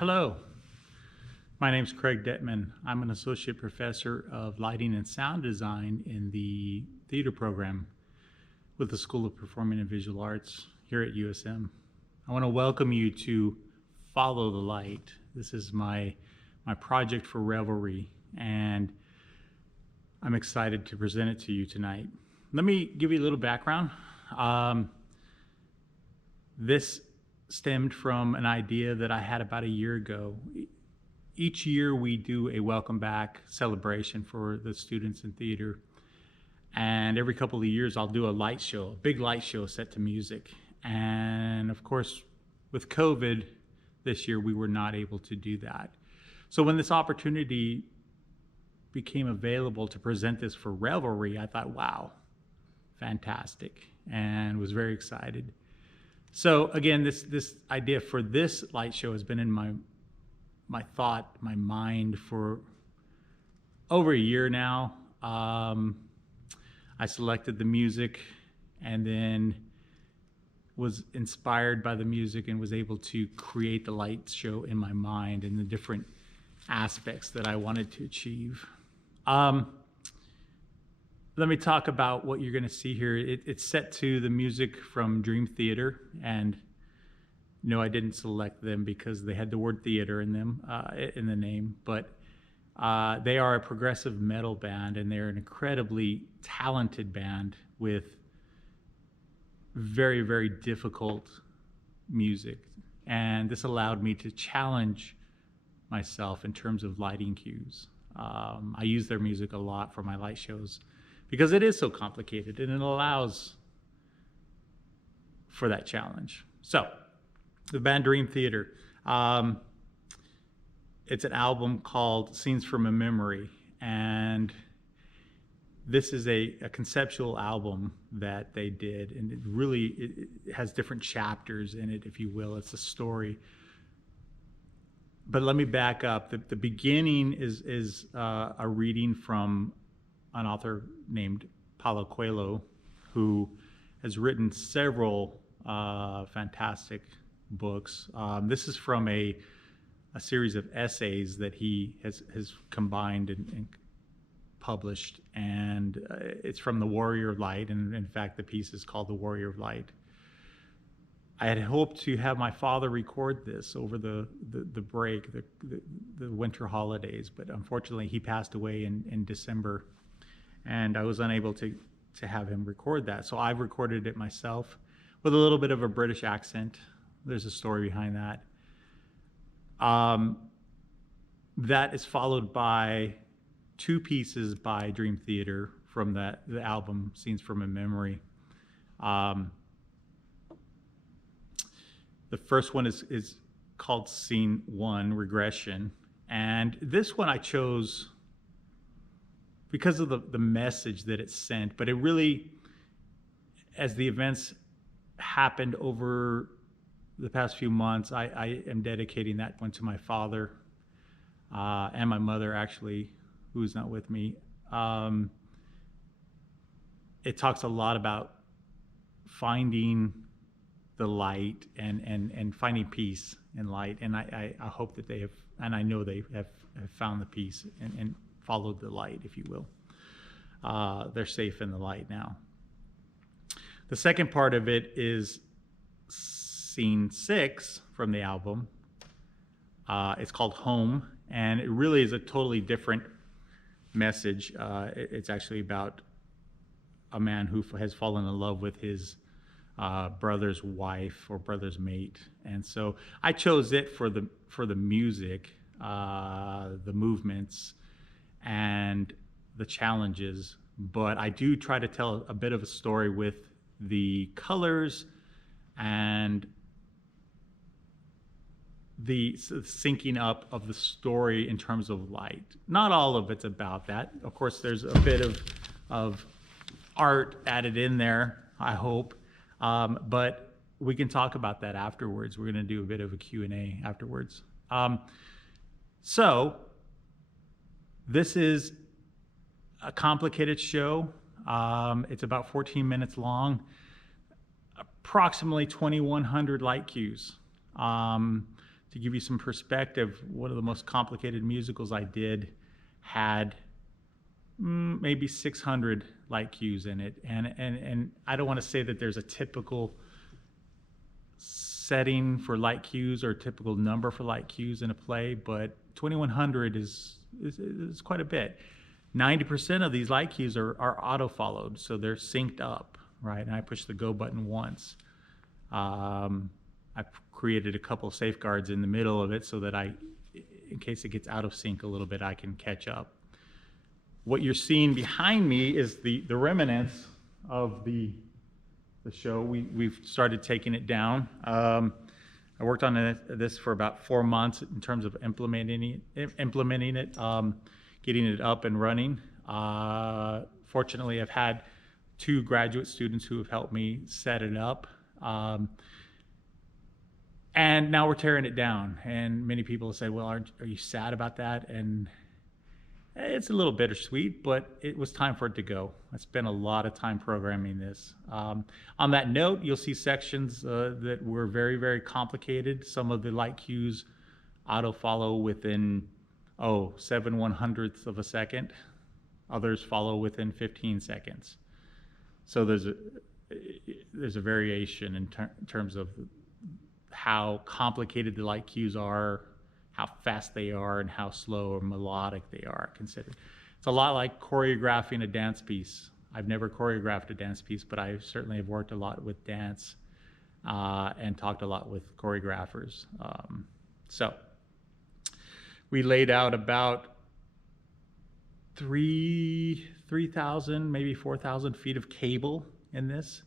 Hello, my name is Craig Dettman. I'm an associate professor of lighting and sound design in the theater program with the School of Performing and Visual Arts here at USM. I want to welcome you to Follow the Light. This is my project for Revelry, and I'm excited to present it to you tonight. Let me give you a little background. This stemmed from an idea that I had about a year ago. Each year we do a welcome back celebration for the students in theater. And every couple of years I'll do a light show, a big light show set to music. And of course, with COVID this year, we were not able to do that. So when this opportunity became available to present this for Revelry, I thought, wow, fantastic, and was very excited. So again, this idea for this light show has been in my mind for over a year now. I selected the music and then was inspired by the music and was able to create the light show in my mind and the different aspects that I wanted to achieve. Let me talk about what you're going to see here. It's set to the music from Dream Theater, and no, I didn't select them because they had the word theater in them, in the name, but they are a progressive metal band, and they're an incredibly talented band with very, very difficult music. And this allowed me to challenge myself in terms of lighting cues. I use their music a lot for my light shows because it is so complicated and it allows for that challenge. So, the band Dream Theater. It's an album called Scenes from a Memory, and this is a conceptual album that they did, and it has different chapters in it, if you will. It's a story. But let me back up. The beginning is a reading from an author named Paulo Coelho, who has written several fantastic books. This is from a series of essays that he has combined and published, and it's from The Warrior of Light, and in fact the piece is called The Warrior of Light. I had hoped to have my father record this over the break, the winter holidays, but unfortunately he passed away in December, and I was unable to have him record that. So I've recorded it myself with a little bit of a British accent. There's a story behind that. That is followed by two pieces by Dream Theater from the album Scenes from a Memory. The first one is called Scene 1, Regression. And this one I chose because of the message that it sent, but it really, as the events happened over the past few months, I am dedicating that one to my father and my mother, actually, who's not with me. It talks a lot about finding the light and finding peace in light, and I hope that they have, and I know they have found the peace and followed the light, if you will. They're safe in the light now. The second part of it is Scene 6 from the album. It's called Home, and it really is a totally different message. It's actually about a man who has fallen in love with his brother's wife or brother's mate, and so I chose it for the music, the movements, and the challenges. But I do try to tell a bit of a story with the colors and the syncing up of the story in terms of light. Not all of it's about that. Of course, there's a bit of art added in there, I hope. But we can talk about that afterwards. We're going to do a bit of a Q&A afterwards. So this is a complicated show. It's about 14 minutes long, approximately 2,100 light cues. to give you some perspective, one of the most complicated musicals I did had maybe 600 light cues in it. And I don't want to say that there's a typical setting for light cues or a typical number for light cues in a play, but 2100 is quite a bit. 90% of these light cues are auto followed, so they're synced up, right? And I push the go button once. I've created a couple safeguards in the middle of it so that in case it gets out of sync a little bit, I can catch up. What you're seeing behind me is the remnants of the show. We've started taking it down. I worked on this for about 4 months in terms of implementing it, getting it up and running. Fortunately, I've had 2 graduate students who have helped me set it up. And now we're tearing it down. And many people have said, well, are you sad about that? And it's a little bittersweet, but it was time for it to go. I spent a lot of time programming this. On that note, you'll see sections that were very, very complicated. Some of the light cues auto follow within, 7/100ths of a second. Others follow within 15 seconds. So there's a variation in terms of how complicated the light cues are, how fast they are, and how slow or melodic they are considered. It's a lot like choreographing a dance piece. I've never choreographed a dance piece, but I certainly have worked a lot with dance and talked a lot with choreographers. So we laid out about 3,000, maybe 4,000 feet of cable in this.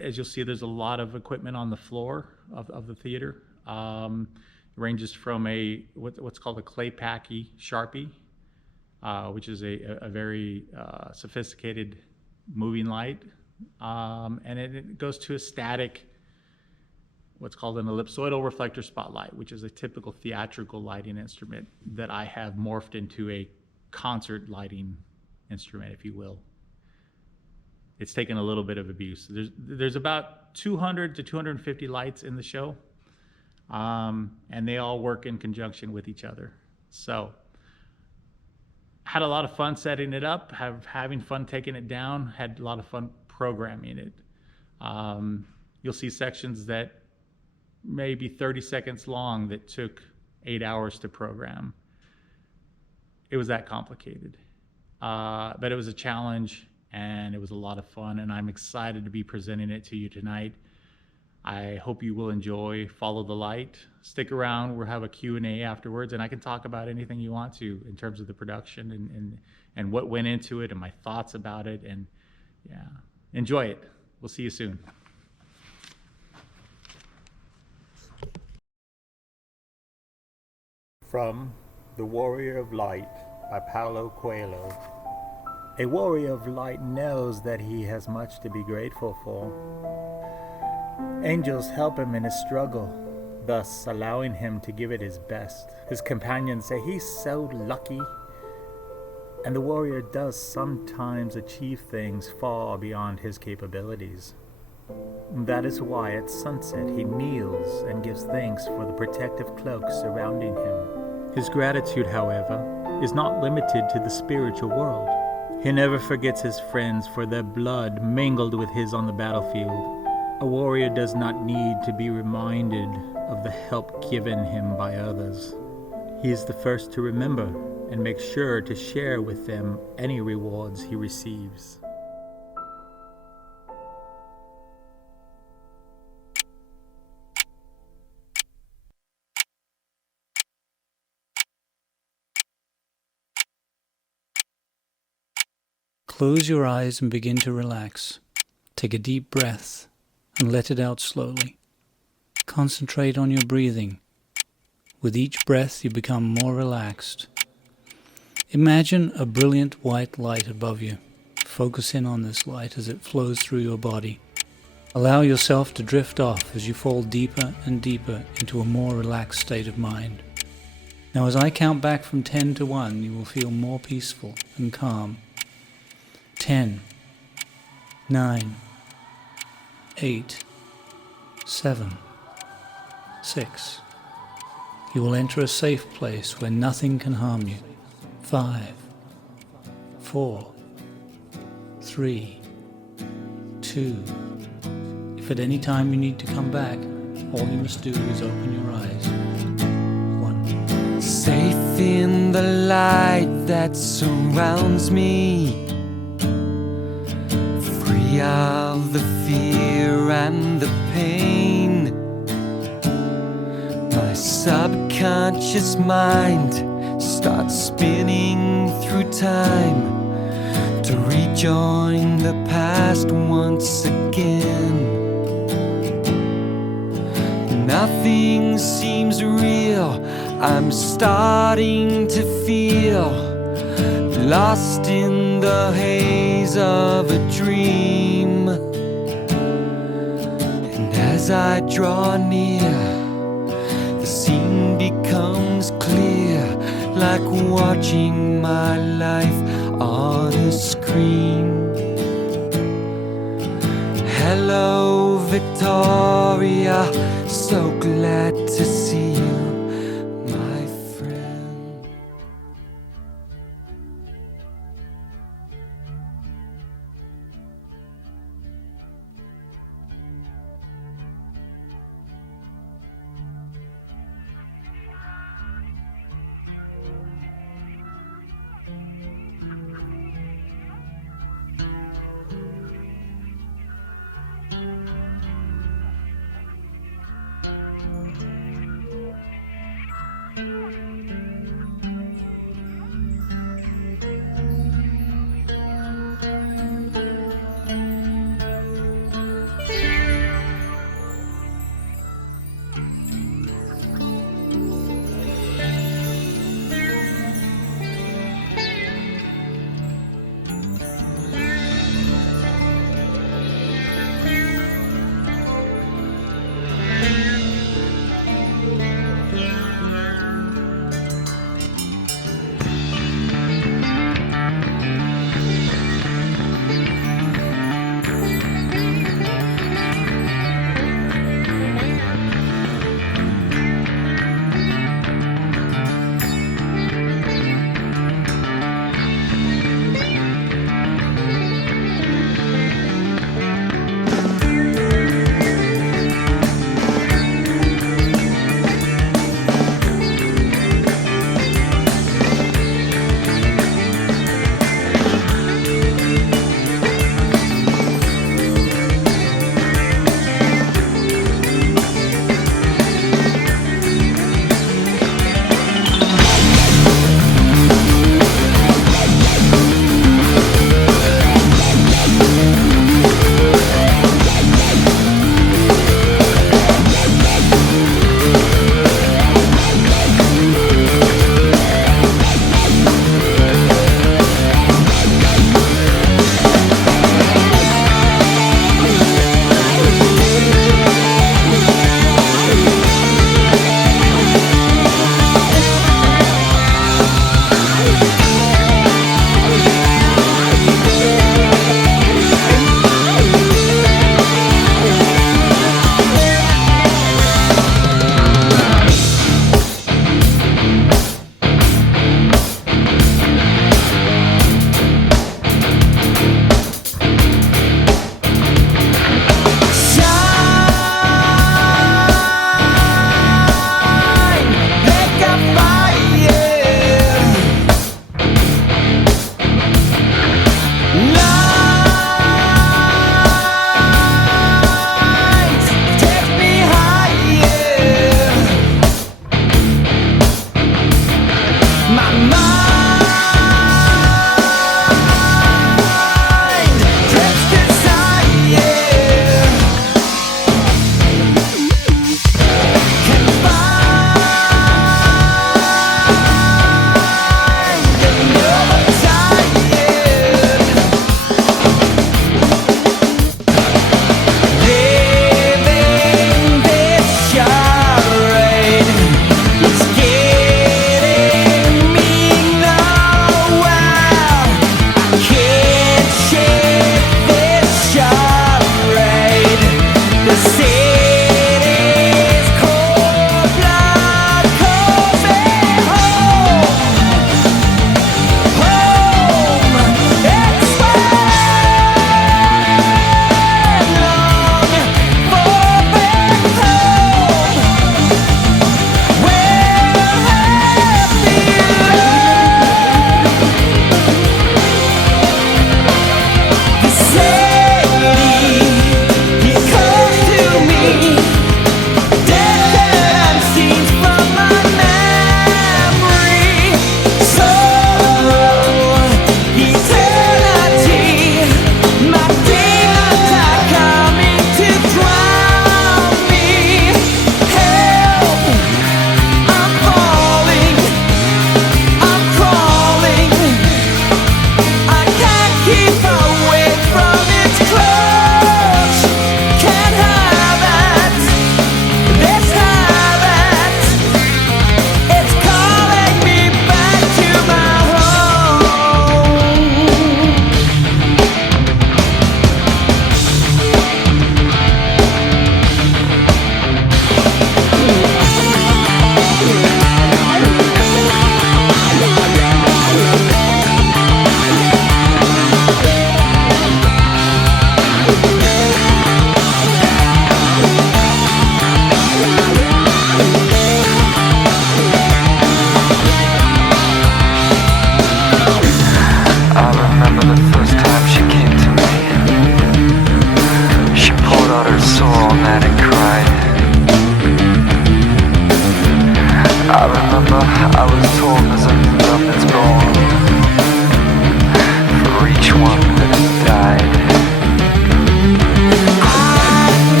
As you'll see, there's a lot of equipment on the floor of the theater. It ranges from what's called a clay packy Sharpie, which is a very sophisticated moving light, and it goes to a static, what's called an ellipsoidal reflector spotlight, which is a typical theatrical lighting instrument that I have morphed into a concert lighting instrument, if you will. It's taken a little bit of abuse. There's about 200 to 250 lights in the show, and they all work in conjunction with each other. So had a lot of fun setting it up, having fun taking it down, had a lot of fun programming it. You'll see sections that may be 30 seconds long that took 8 hours to program. It was that complicated, but it was a challenge. And it was a lot of fun, and I'm excited to be presenting it to you tonight. I hope you will enjoy Follow the Light. Stick around, we'll have a Q&A afterwards, and I can talk about anything you want to in terms of the production and what went into it and my thoughts about it, and yeah, enjoy it. We'll see you soon. From The Warrior of Light by Paulo Coelho. A warrior of light knows that he has much to be grateful for. Angels help him in his struggle, thus allowing him to give it his best. His companions say he's so lucky, and the warrior does sometimes achieve things far beyond his capabilities. That is why at sunset he kneels and gives thanks for the protective cloak surrounding him. His gratitude, however, is not limited to the spiritual world. He never forgets his friends, for their blood mingled with his on the battlefield. A warrior does not need to be reminded of the help given him by others. He is the first to remember and make sure to share with them any rewards he receives. Close your eyes and begin to relax. Take a deep breath and let it out slowly. Concentrate on your breathing. With each breath you become more relaxed. Imagine a brilliant white light above you. Focus in on this light as it flows through your body. Allow yourself to drift off as you fall deeper and deeper into a more relaxed state of mind. Now as I count back from 10 to 1, you will feel more peaceful and calm. 10, 9, 8, 7, 6. You will enter a safe place where nothing can harm you. 5, 4, 3, 2. If at any time you need to come back, all you must do is open your eyes. 1. Safe in the light that surrounds me, free of the fear and the pain. My subconscious mind starts spinning through time to rejoin the past once again. Nothing seems real, I'm starting to feel lost in the haze of a dream. And as I draw near, the scene becomes clear, like watching my life on a screen. Hello, Victoria, so glad to see you.